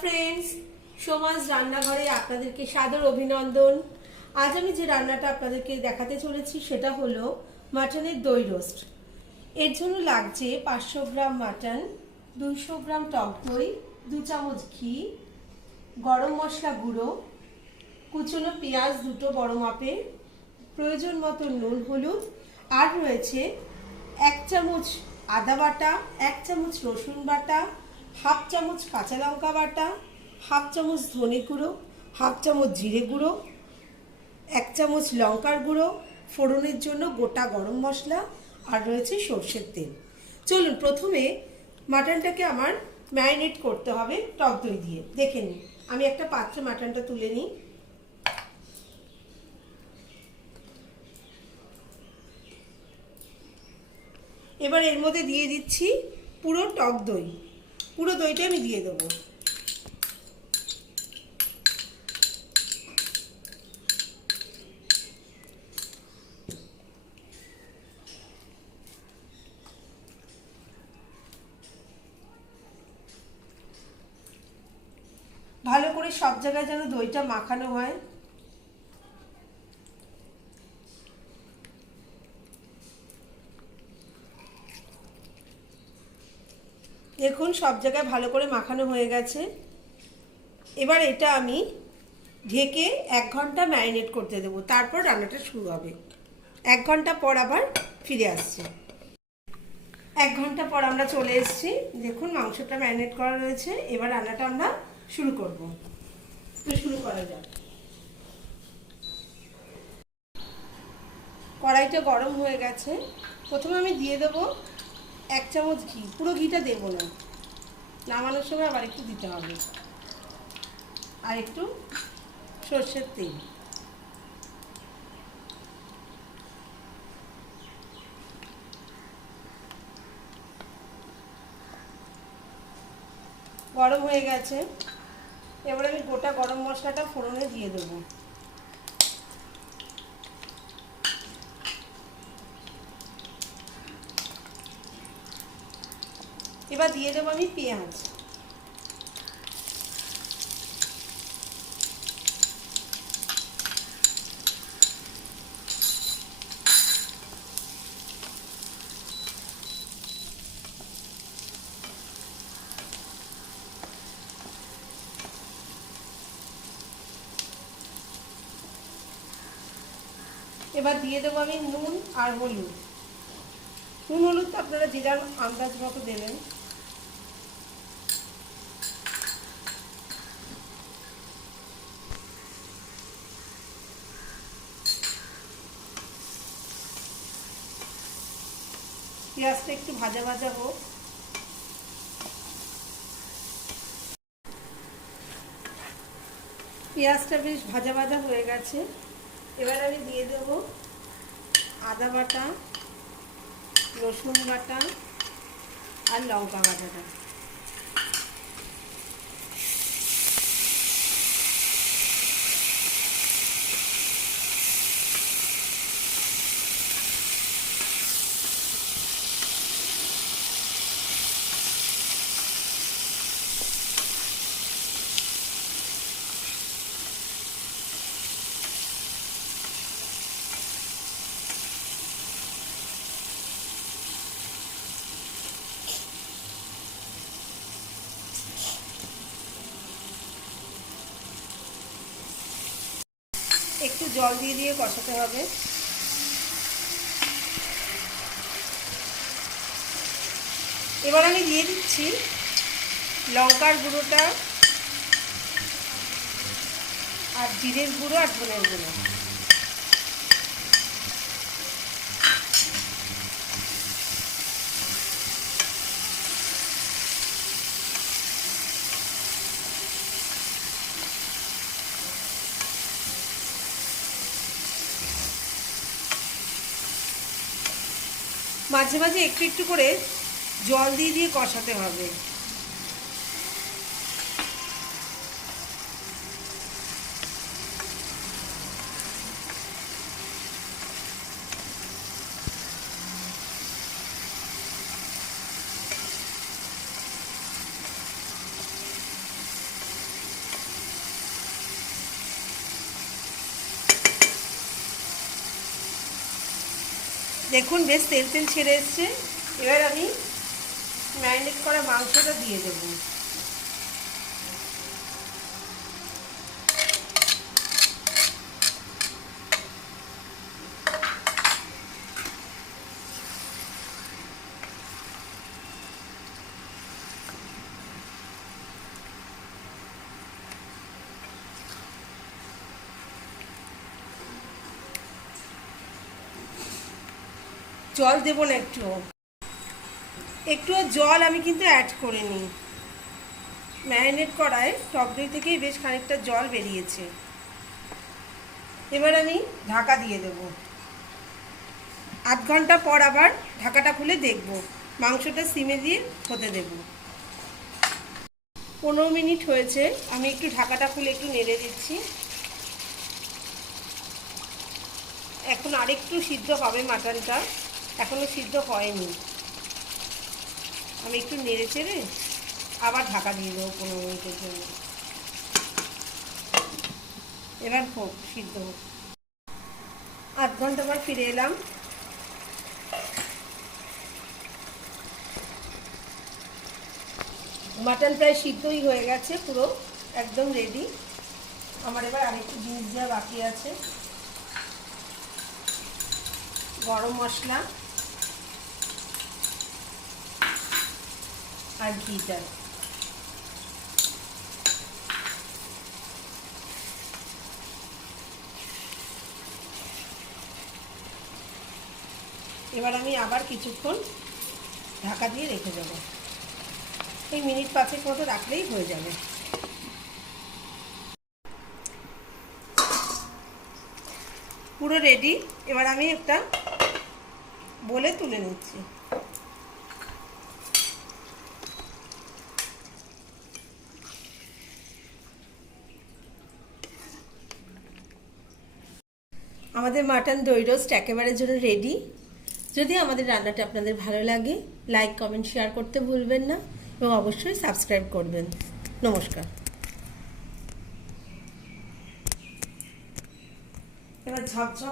Friends, Soma's রান্নাঘরে আপনাদেরকে সাদর অভিনন্দন। আজ আমি যে রান্নাটা আপনাদেরকে দেখাতে চলেছি সেটা হলো মাটনের দই রোস্ট। এর জন্য লাগছে 500 গ্রাম মাটন, 200 গ্রাম টক দই, 2 চামচ ঘি, গরম মশলা গুঁড়ো, কুচনো পেঁয়াজ 2টো বড় মাপের, প্রয়োজন মতো নুন হলুদ, আর রয়েছে 1 চামচ আদা বাটা, 1 চামচ রসুন বাটা, হাফ চামচ কাঁচা লঙ্কা বাটা, হাফ চামচ ধনে গুঁড়ো, হাফ চামচ জিরে গুঁড়ো, 1 চামচ লঙ্কার গুঁড়ো, ফোড়নের জন্য গোটা গরম মশলা, আর রয়েছে সর্ষের তেল। চলুন প্রথমে মাটনটাকে আমার ম্যারিনেট করতে হবে টক দই দিয়ে। দেখে নিন, আমি একটা পাত্রে মাটনটা তুলে নিই। এবার এর মধ্যে দিয়ে দিচ্ছি পুরো টক দই, পুরো দইটা আমি দিয়ে দেবো। ভালো করে সব জায়গায় যেন দইটা মাখানো হয়। দেখুন সব জায়গায় ভালো করে মাখানো হয়ে গেছে। এবার এটা আমি ঢেকে 1 ঘন্টা ম্যারিনেট করতে দেবো, তারপর রান্নাটা শুরু হবে। 1 ঘন্টা পর আবার ফিরে আসছি। 1 ঘন্টা পর আমরা চলে এসেছি। দেখুন মাংসটা ম্যারিনেট করা রয়েছে। এবার রান্নাটা আমরা শুরু করব। তো শুরু করা যাক। কড়াইটা গরম হয়ে গেছে। প্রথমে আমি দিয়ে দেবো 1 চামচ ঘি। পুরো ঘিটা দেবো না, নামানোর সময় আবার একটু দিতে হবে। আর একটু সর্ষের তেল। গরম হয়ে গেছে। এবারে আমি গোটা গরম মশলাটা ফোড়নে দিয়ে দেবো। এবার দিয়ে দেবো আমি পেঁয়াজ। এবার দিয়ে দেবো আমি নুন আর হলুদ। নুন হলুদ তো আপনারা যে যার আন্দাজ মতো দেবেন। পেঁয়াজটা একটু ভাজা ভাজা হোক। পেঁয়াজটা বেশ ভাজা ভাজা হয়ে গেছে। এবার আমি দিয়ে দেবো আদা বাটা, রসুন বাটা আর লঙ্কা বাটাটা। একটু জল দিয়ে দিয়ে কষাতে হবে। এবার আমি দিয়ে দিচ্ছি লঙ্কার গুঁড়োটা আর জিরের গুঁড়ো আর ধনের গুঁড়ো। মাঝে মাঝে একটু একটু করে জল দিয়ে দিয়ে কষাতে হবে। দেখুন বেশ তেল তেল ছেড়ে এসছে। এবার আমি ম্যারিনেট করা মাংসটা দিয়ে দেবো। জল দেবো না, একটু জল আমি কিন্তু অ্যাড করিনি। ম্যারিনেট করায় টক দই থেকেই বেশ খানিকটা জল বেরিয়েছে। এবার আমি ঢাকা দিয়ে দেব। আধ ঘন্টা পর আবার ঢাকাটা খুলে দেখব, মাংসটা সিমে দিয়ে হতে দেব। 15 মিনিট হয়েছে, আমি একটু ঢাকাটা খুলে একটু নেড়ে দিচ্ছি। এখন আরেকটু সিদ্ধ হবে মাটনটা, এখনো সিদ্ধ হয়নি। আমি একটু নেড়ে চেড়ে আবার ঢাকা দিয়ে দেবো 15 মিনিটের জন্য। এবার হোক, সিদ্ধ হোক। আধ ঘন্টা পর ফিরে এলাম। মাটন প্রায় সিদ্ধই হয়ে গেছে, পুরো একদম রেডি। আমার এবার আরেকটু জিনিস দেওয়া বাকি আছে। গরম মশলা আর ঘিটা। এবার আমি আবার কিছুক্ষণ ঢাকা দিয়ে রেখে দেবো। এই মিনিট 5 মতো রাখলেই হয়ে যাবে। পুরো রেডি। এবার আমি একটা বলে তুলে নিচ্ছি। আমাদের মাটন দই রোস্ট একেবারে জন্য রেডি। যদি আমাদের রান্নাটা আপনাদের ভালো লাগে, লাইক কমেন্ট শেয়ার করতে ভুলবেন না এবং অবশ্যই সাবস্ক্রাইব করবেন। নমস্কার। এবার ঝপঝপ